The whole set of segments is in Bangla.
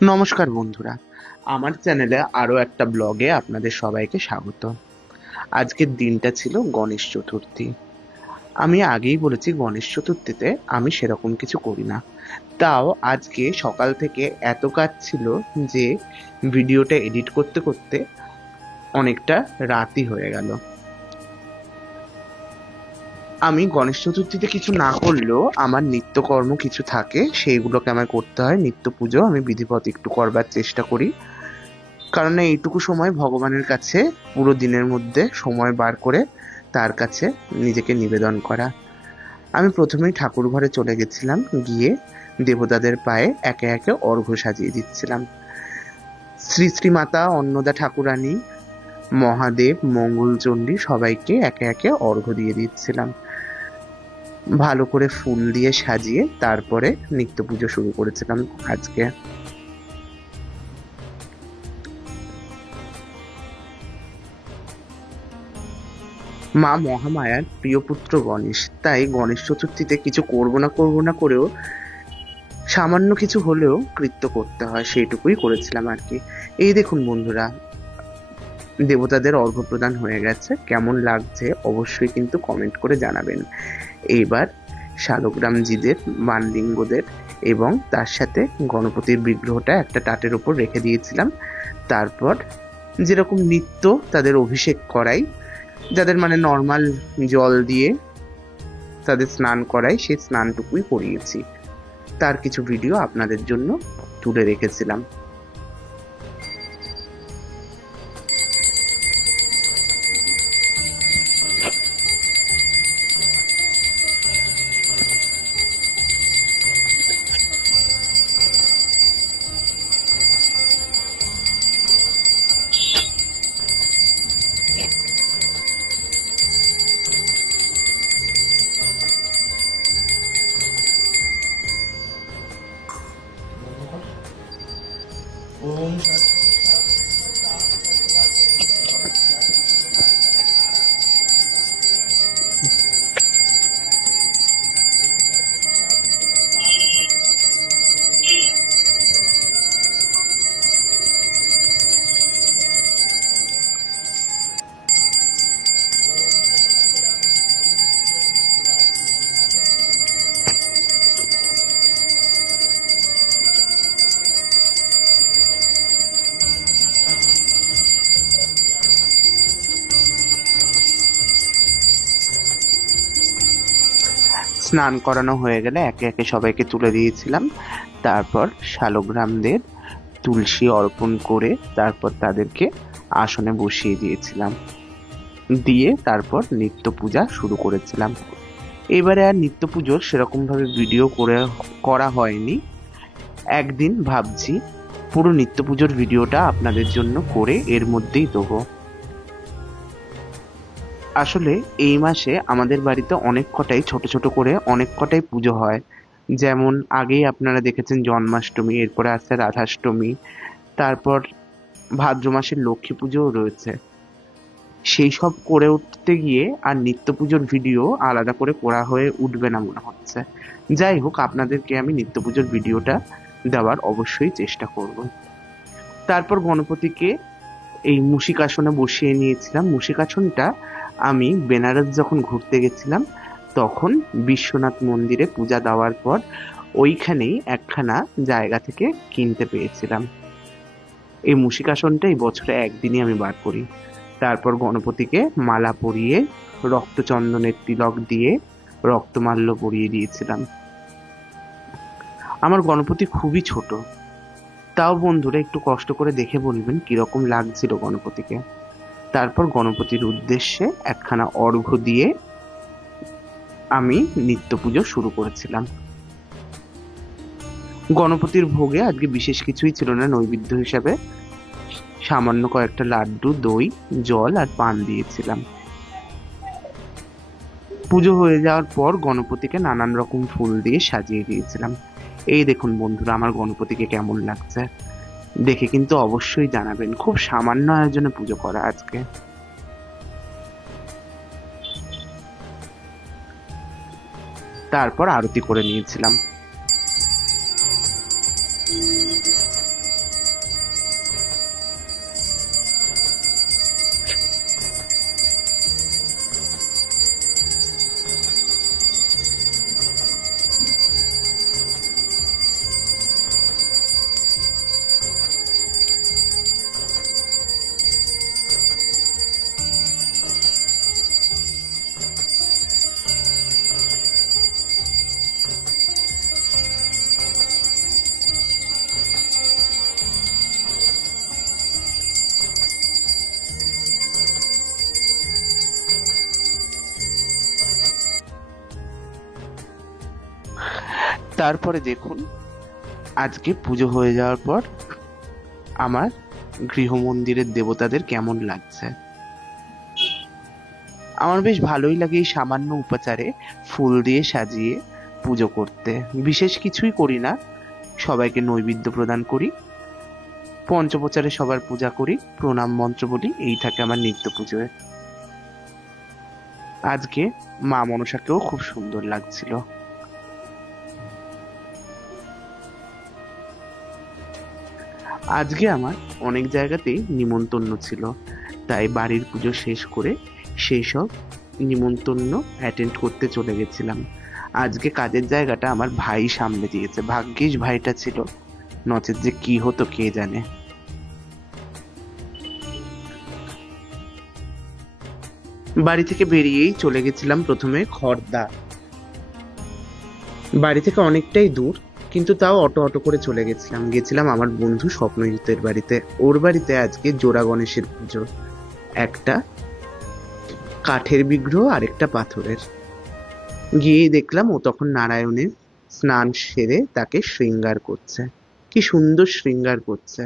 নমস্কার বন্ধুরা, আমার চ্যানেলে আরো একটা ব্লগে আপনাদের সবাইকে স্বাগত। আজকের দিনটা ছিল গণেশ চতুর্থী। আমি আগেই বলেছি গণেশ চতুর্থীতে আমি সেরকম কিছু করি না। তাও আজকে সকাল থেকে এত কাজ ছিল যে ভিডিওটা এডিট করতে করতে অনেকটা রাতই হয়ে গেল। আমি গণেশ চতুর্থীতে কিছু না করলেও আমার নিত্যকর্ম কিছু থাকে, সেইগুলোকে আমায় করতে হয়। নিত্য পুজো আমি বিধিবৎ একটু করবার চেষ্টা করি, কারণ এইটুকু সময় ভগবানের কাছে পুরো দিনের মধ্যে সময় বার করে তার কাছে নিজেকে নিবেদন করা। আমি প্রথমেই ঠাকুর ঘরে চলে গেছিলাম, গিয়ে দেবতাদের পায়ে একে একে অর্ঘ্য সাজিয়ে দিচ্ছিলাম। শ্রী শ্রী মাতা অন্নদা ঠাকুরানী, মহাদেব, মঙ্গলচণ্ডী সবাইকে একে একে অর্ঘ্য দিয়ে দিচ্ছিলাম। ভালো করে ফুল দিয়ে সাজিয়ে তারপরে নিত্য পুজো শুরু করেছিলাম আজকে। মা মহামায়ার প্রিয় পুত্র গণেশ, তাই গণেশ চতুর্থীতে কিছু করবো না করেও সামান্য কিছু হলেও কৃত্য করতে হয়, সেইটুকুই করেছিলাম আর কি। এই দেখুন বন্ধুরা, দেবতাদের অর্ঘ্য প্রদান হয়ে গেছে। কেমন লাগছে অবশ্যই কিন্তু কমেন্ট করে জানাবেন। এইবার শালগ্রামজিদের, বানলিঙ্গদের এবং তার সাথে গণপতির বিগ্রহটা একটা টাটের উপর রেখে দিয়েছিলাম। তারপর যেরকম নিত্য তাদের অভিষেক করাই, যাদের মানে নর্মাল জল দিয়ে তাদের স্নান করাই, সেই স্নানটুকুই করিয়েছি। তার কিছু ভিডিও আপনাদের জন্য তুলে রেখেছিলাম। ओम স্নান করানো হয়ে গেলে একে একে সবাইকে তুলে দিয়েছিলাম। তারপর শালগ্রামদের তুলসী অর্পণ করে তারপর তাদেরকে আসনে বসিয়ে দিয়েছিলাম, দিয়ে তারপর নিত্য পূজা শুরু করেছিলাম। এবারে আর নিত্য পুজোর সেরকম ভাবে ভিডিও করা হয়নি। একদিন ভাবছি পুরো নিত্য পুজোর ভিডিওটা আপনাদের জন্য করে এর মধ্যেই দেবো। আসলে এই মাসে আমাদের বাড়িতে অনেক কটাই ছোট ছোট করে অনেক কটাই পুজো হয়। যেমন আগেই আপনারা দেখেছেন জন্মাষ্টমী, এরপরে আসছে রাধাষ্টমী, তারপর ভাদ্র মাসের লক্ষ্মী পুজোও রয়েছে। সেই সব করে উঠতে গিয়ে আর নিত্য পুজোর ভিডিও আলাদা করে করা হয়ে উঠবে না মনে হচ্ছে। যাই হোক, আপনাদেরকে আমি নিত্য পুজোর ভিডিওটা দেওয়ার অবশ্যই চেষ্টা করব। তারপর গণপতিকে এই মুশিকাসনে বসিয়ে নিয়েছিলাম। মুশিকাসনটা আমি বেনারস যখন ঘুরতে গেছিলাম তখন বিশ্বনাথ মন্দিরে পূজা দেওয়ার পর ওইখানেই একখানা জায়গা থেকে কিনতে পেয়েছিলাম। এই মুশিকাসনটা এই বছরে একদিনই আমি বার করি। তারপর গণপতিকে মালা পরিয়ে রক্তচন্দনের তিলক দিয়ে রক্তমাল্য পরিয়ে দিয়েছিলাম। আমার গণপতি খুবই ছোট, তাও বন্ধুরা একটু কষ্ট করে দেখে বলবেন কিরকম লাগছিল গণপতিকে। তারপর গণপতির উদ্দেশ্যে একখানা অর্ঘ্য দিয়ে আমি নিত্য পুজো শুরু করেছিলাম। গণপতির ভোগে আজকে বিশেষ কিছুই ছিল না নৈবেদ্য হিসাবে, সামান্য কয়েকটা লাড্ডু, দই, জল আর পান দিয়েছিলাম। পুজো হয়ে যাওয়ার পর গণপতিকে নানান রকম ফুল দিয়ে সাজিয়ে দিয়েছিলাম। এই দেখুন বন্ধুরা, আমার গণপতিকে কেমন লাগছে দেখে কিন্তু অবশ্যই জানাবেন। খুব সামান্য আয়োজনে পুজো করা আজকে। তারপর আরতি করে নিয়েছিলাম। তারপরে দেখুন আজকে পুজো হয়ে যাওয়ার পর আমার গৃহ মন্দিরের দেবতাদের কেমন লাগছে। আমার বেশ ভালোই লাগে এই সামান্য উপাচারে ফুল দিয়ে সাজিয়ে পুজো করতে। বিশেষ কিছুই করি না, সবাইকে নৈবেদ্য প্রদান করি, পঞ্চপ্রচারে সবার পূজা করি, প্রণাম মন্ত্র বলি, এই থাকে আমার নিত্য পুজোয়। আজকে মা মনসাকেও খুব সুন্দর লাগছিল। আজকে আমার অনেক জায়গাতেই নিমন্ত্রণ ছিল, তাই বাড়ির পুজো শেষ করে সেই সব নিমন্ত্রণ অ্যাটেন্ড করতে চলে গেছিলাম। আজকে কাজের জায়গাটা আমার ভাই সামলে দিয়েছে, ভাগ্যিস ভাইটা ছিল, নচেত যে কি হতো কে জানে। বাড়ি থেকে বেরিয়েই চলে গেছিলাম প্রথমে খড়দা। বাড়ি থেকে অনেকটাই দূর, কিন্তু তাও অটো করে চলে গেছিলাম আমার বন্ধু স্বপ্নজিতের বাড়িতে। ওর বাড়িতে আজকে জোড়া গণেশের পুজো, একটা কাঠের বিগ্রহ আর একটা পাথরের। গিয়েই দেখলাম ও তখন নারায়ণের স্নান সেরে তাকে শৃঙ্গার করছে। কি সুন্দর শৃঙ্গার করছে।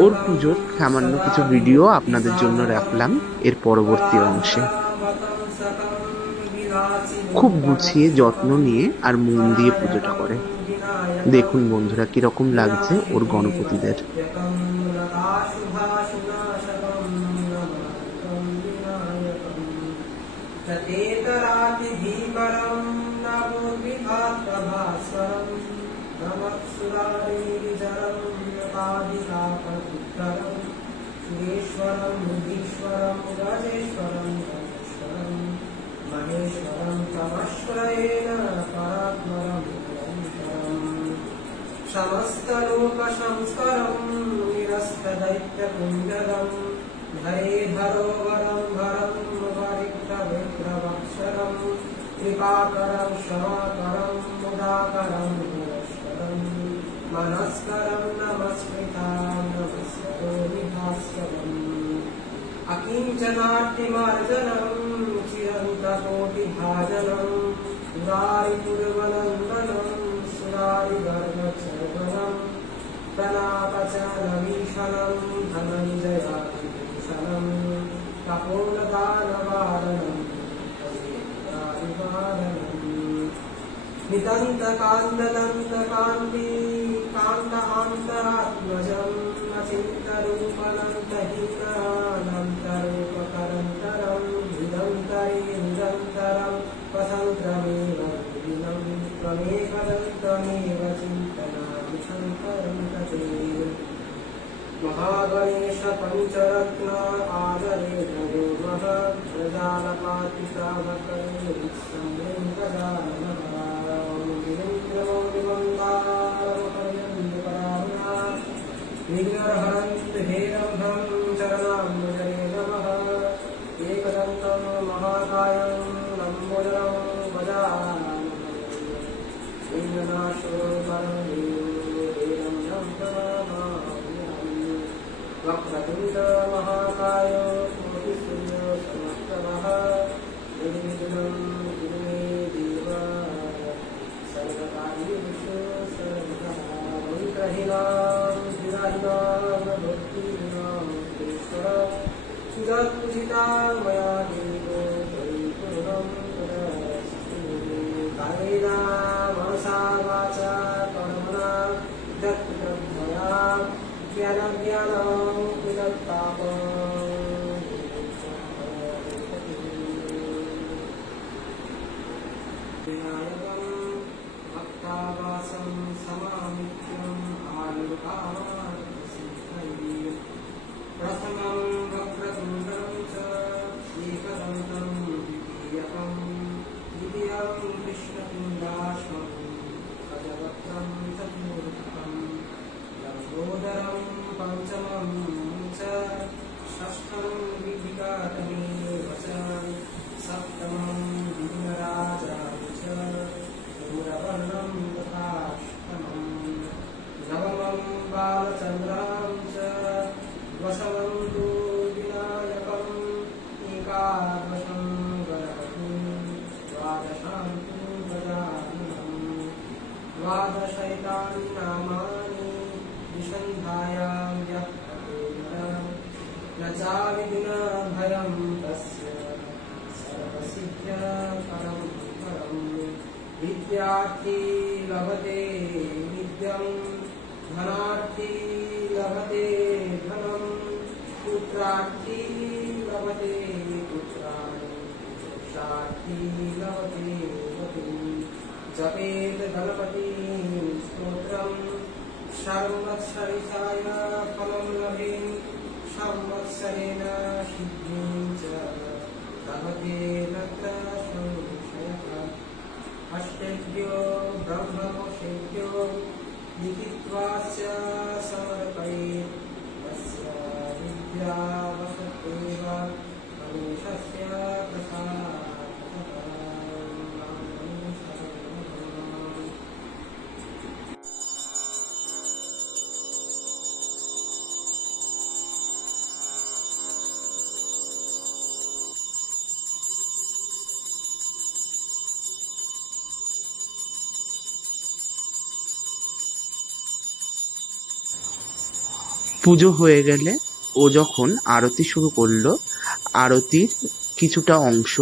ওর পুজোর সামান্য কিছু ভিডিও আপনাদের জন্য রাখলাম এর পরবর্তী অংশে। খুব গুছিয়ে যত্ন নিয়ে আর মন দিয়ে পুজোটা করে। দেখুন বন্ধুরা কিরকম লাগছে ওর গণপতিদের। समस्तलोकसंस्करं निरस्तदैत्यकुण्डलं धरेधरो वरं भरं वरिष्ठविक्रमक्षरं कृपाकरं क्षमाकरं मुदाकरं पुरस्करं मनस्करं नमस्कृतां नमस्करोमि भास्करम् अकिञ्चनाट्यमार्जनं चिरन्तकोटिभाजनं उदारिपुरवनन्दनं सुरारिगर्भचर्वनं प्रणापचलमीशनं धनञ्जयादिभूषणं तपोलदानवारणं नितन्तकान्ददन्तकान्ति कान्तान्तरात्मजं अचिन्तरूपनन्तहीनानन्तरूपकरन्तरं हृदन्तरे निरन्तरं वसन्तमेव विलीनं त्वमेकदन्तमेव चिन्तयामि शङ्करं तते महागणेश पञ्चरत्न आदरे नमो नमः प्रजालपातिश्रावकरे संवृङ्गजाननः विघ्नहरन्तु हेरम्भं चरणाम्बुजरे नमः एकदन्तं महाकायं लम्बोदरं वदामि विघ्ननाशो परमदेवो हेरम्भं प्रणमाम्यहम् वक्रतुण्ड महाकाय कोटिसूर्य समप्रभः निर्विघ्नं कुरु मे देव सर्वकार्येषु सर्वदा मन्त्रहीनां धिराहिनां भक्तिहीनां ईश्वर सुरपूजिता मया देवो परिपूर्णं तदस्तु कायेन मनसा वाचा कर्मणा दत्तमया ज्ञानं विदत्तापं विनायकं भक्तावासं समामित्यम् आयुर्कामार्थसिद्धये प्रथमं वक्रतुण्डं च एकदन्तं द्वितीयकं द्वितीयं कृष्णतुण्डाश्वं गजवक्त्रं चतुर्थकं लम्बोदरं पञ्चमं च पुत्रार्थी लभते विद्यं धनार्थी लभते धनं पुत्रार्थी लभते पुत्राणि पुरुषार्थी लभते पतिं जपेत गणपतिं स्तोत्रं सर्वत्सरिताय फलं लभेत् संवत्सरेण सिद्धिं च लभते तत्र संशयः अष्टेभ्यो ब्रह्मणोषेभ्यो लिखित्वास्य समर्पयेत् तस्य विद्यावसत्येव गणेशस्य प्रसादः। পুজো হয়ে গেলে ও যখন আরতি শুরু করলো, আরতির কিছুটা অংশ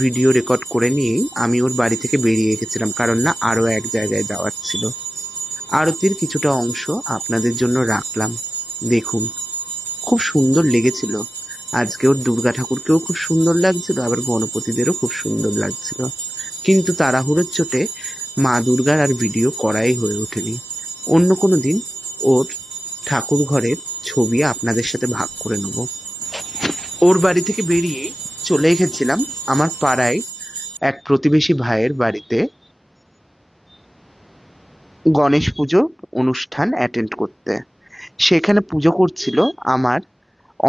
ভিডিও রেকর্ড করে নিয়েই আমি ওর বাড়ি থেকে বেরিয়ে গেছিলাম, কারণ না আরো এক জায়গায় যাওয়ার ছিল। আরতির কিছুটা অংশ আপনাদের জন্য রাখলাম, দেখুন। খুব সুন্দর লেগেছিল। আজকে ওর দুর্গা ঠাকুরকেও খুব সুন্দর লাগছিল, আবার গণপতিদেরও খুব সুন্দর লাগছিল, কিন্তু তাড়াহুড়োর চোটে মা দুর্গার আর ভিডিও করাই হয়ে ওঠেনি। অন্য কোনো দিন ওর ঠাকুর ঘরের ছবি আপনাদের সাথে ভাগ করে নেব। ওর বাড়ি থেকে বেরিয়ে চলে গেছিলাম আমার পাড়ায় এক প্রতিবেশী ভাইয়ের বাড়িতে গণেশ পুজো অনুষ্ঠান অ্যাটেন্ড করতে। সেখানে পুজো করছিল আমার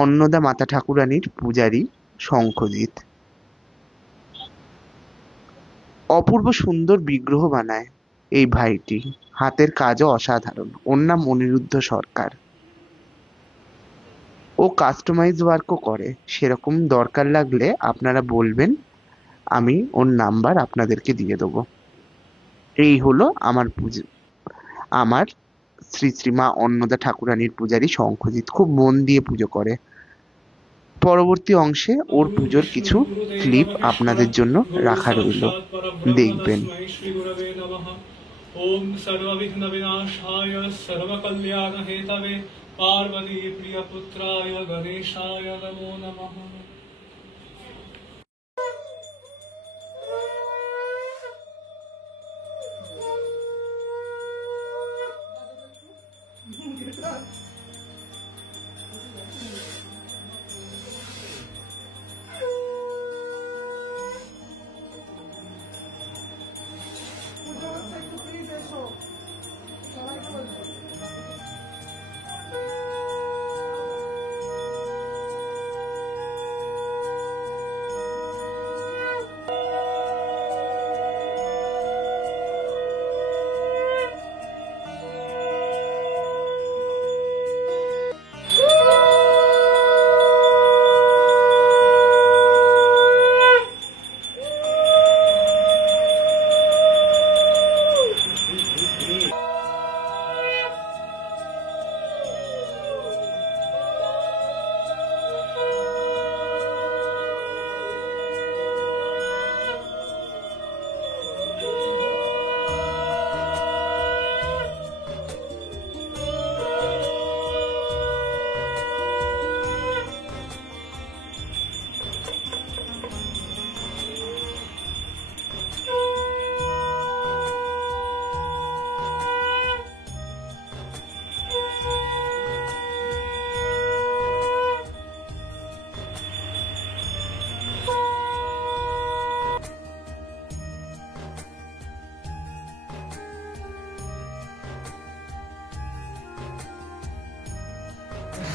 অন্নদা মাতা ঠাকুরানীর পূজারী শঙ্খজিৎ। অপূর্ব সুন্দর বিগ্রহ বানায় এই ভাইটি, হাতের কাজও অসাধারণ। ওর নাম অনিরুদ্ধ সরকার। ও কাস্টমাইজ ওয়ার্কও করে, সেরকম দরকার লাগলে আপনারা বলবেন, আমি ওর নাম্বার আপনাদেরকে দিয়ে দেবো। এই হলো আমার পুজো, আমার শ্রী শ্রী মা অন্নদা ঠাকুরানীর পূজারী শঙ্খজিৎ। খুব মন দিয়ে পুজো করে। পরবর্তী অংশে ওর পুজোর কিছু ক্লিপ আপনাদের জন্য রাখা রইল, দেখবেন। ओम सर्वविघ्न विनाशाय सर्वकल्याण हेतवे पार्वती प्रिय पुत्राय गणेशाय नमो नमः।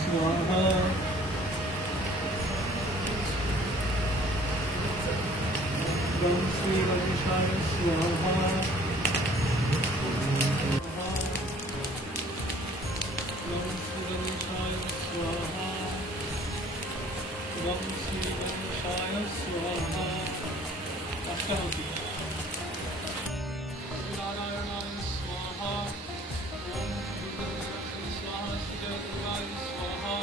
स्वाहा ओम श्री गणेशाय स्वाहा ओम श्री गणेशाय स्वाहा ओम श्री गणेशाय स्वाहा अष्टमी नारायणाय स्वाहा ओम दुर्गाय स्वाहा श्री दुर्गाय स्वाहा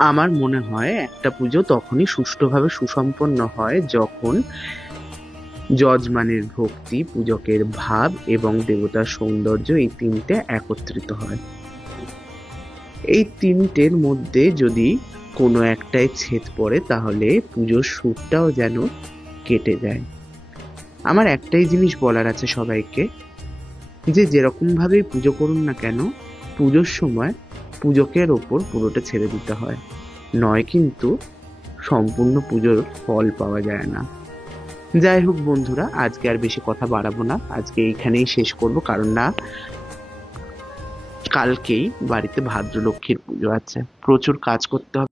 আমার মনে হয় একটা পুজো তখনই সুষ্ঠুভাবে সুসম্পন্ন হয় যখন যজমানের ভক্তি, পূজকের ভাব এবং দেবতার সৌন্দর্য এই তিনটে একত্রিত হয়। এই তিনটের মধ্যে যদি কোনো একটায় ছেদ পড়ে তাহলে পুজোর সুরটাও যেন কেটে যায়। আমার একটাই জিনিস বলার আছে সবাইকে, যে যেরকম ভাবেই পুজো করুন না কেন, পুজোর সময় পূজকের ওপর পুরোটা ছেড়ে দিতে হয়, নয় কিন্তু সম্পূর্ণ পুজোর ফল পাওয়া যায় না। যাই হোক বন্ধুরা, আজকে আর বেশি কথা বাড়াবো না, আজকে এইখানেই শেষ করব, কারণ না কালকেই বাড়িতে ভাদ্রলক্ষ্মীর পুজো আছে, প্রচুর কাজ করতে হবে।